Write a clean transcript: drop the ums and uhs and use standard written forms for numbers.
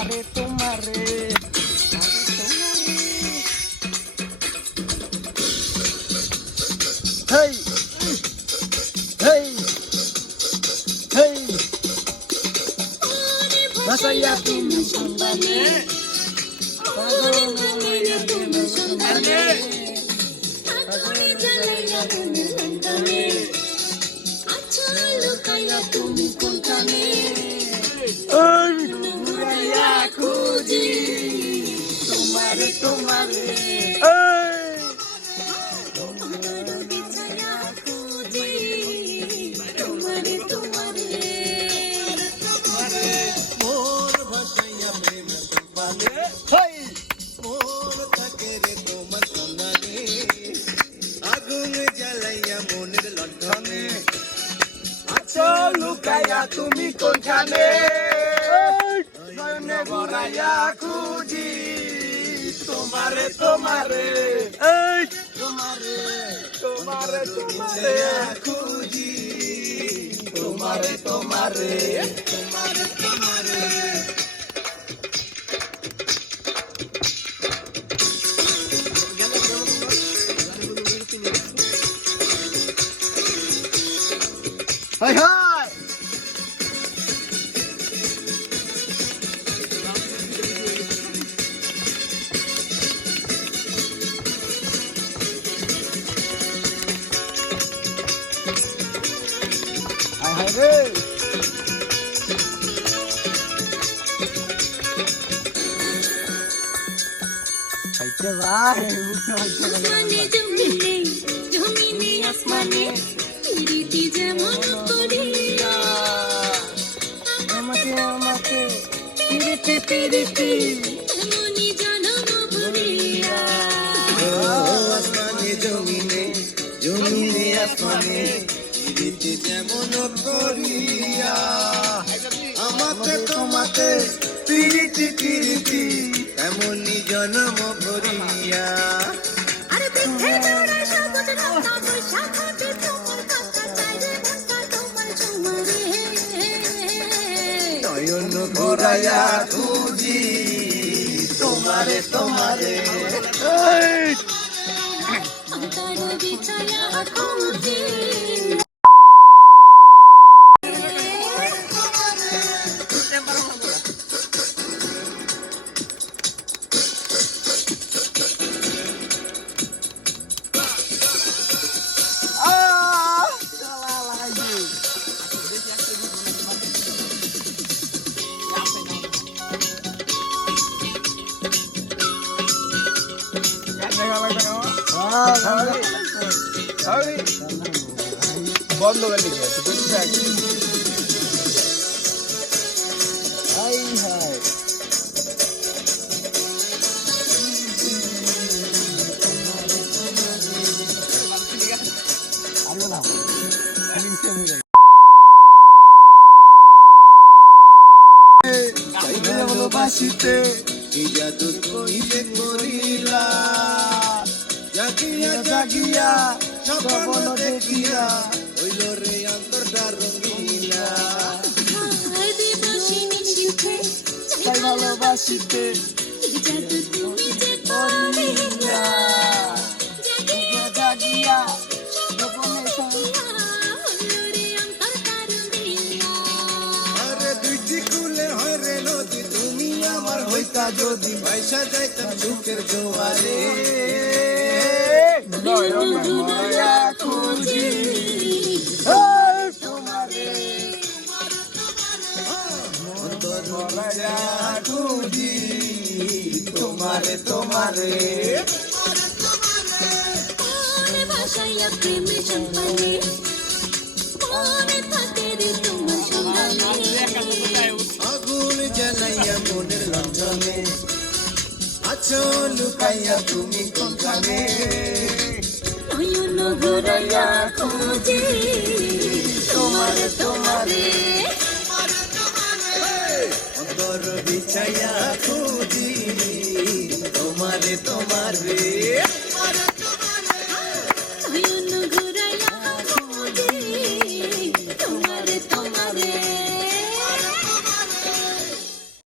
তোমারে হেই হেই হেই ভাসাইয়া তুমি সন্ধানে আগুনে জ্বালাইয়া তুমি সন্ধানে আগুনে জ্বালাইয়া তুমি সন্ধানে আচল লুকাইয়া তুমি কোনখানে ঘুরাইয়া খুঁজি তোমারে তোমারে তোমারে তোমারে মোর ভাসাইয়া প্রেম সন্ধানে মোর থাকে রে তোমার সন্ধানে আগুন জ্বালাইয়া মনের লণ্ঠনে আচল লুকাইয়া তুমি কোনখানে নয়নে ভরাইয়া খুঁজি তোমারে তোমারে তোমারে তোমারে তোমারে খুঁজি তোমারে তোমারে তোমারে তোমারে হাই হাই হাই হাই রে হাইতে ভাই আসমানে জমিনে জমিনে আসমানে প্রীতি যেমন করিয়া আমাকে আমাকে পিরিতি পিরিতি তেমনি জনম ভরিয়া আসমানে জমিনে জমিনে আসমানে রীতি যেমন করিয়া আমাকে তোমাকে পিরিতি পিরিতি এমনই জন্ম ভরিয়া আরে বৃক্ষের জোড়ায় সবুজ লতা বৈশাখাতে তোমার কথা চাই রে মনটা তোমার ঝুমরে নয়ন ঘোরাইয়া খুঁজি তোমারে তোমারে অন্তর বিছায়া খুঁজি বন্ধ করে লিখে হাই হাই ভালোবাসিতে কি জাদু কইলে করিলা জাগিয়া জাগিয়া স্বপ্ন দেখিয়া হইল রে অন্তরটা রঙিলা হায় দেবশিনী শিল্পে তাই ভালোবাসিতে এই জাদু তুমি যে করিলা জাগিয়া জাগিয়া গোপনে হলো রে অন্তর তারুণিয়া আরে দুইটি কুলে হয় রে নদী তুমি আমার হইতা যদি পয়সা যাইতাম সুখের জোয়ারে নয়নয়া খুঁজি তোমারে অন্তর নয়নয়া খুঁজি তোমারে তোমারে মনে ভাসাইয়া প্রেমে সম্পানে মনে থাকে রে তোমার সন্ধানে আগুন জ্বালাইয়া মনের লণ্ঠনে আছো লুকাইয়া তুমি কোনখানে নয়ন ঘুরাইয়া খুঁজি তোমারে তোমারে অন্তর বিছাইয়া খুঁজি তোমারে তোমারে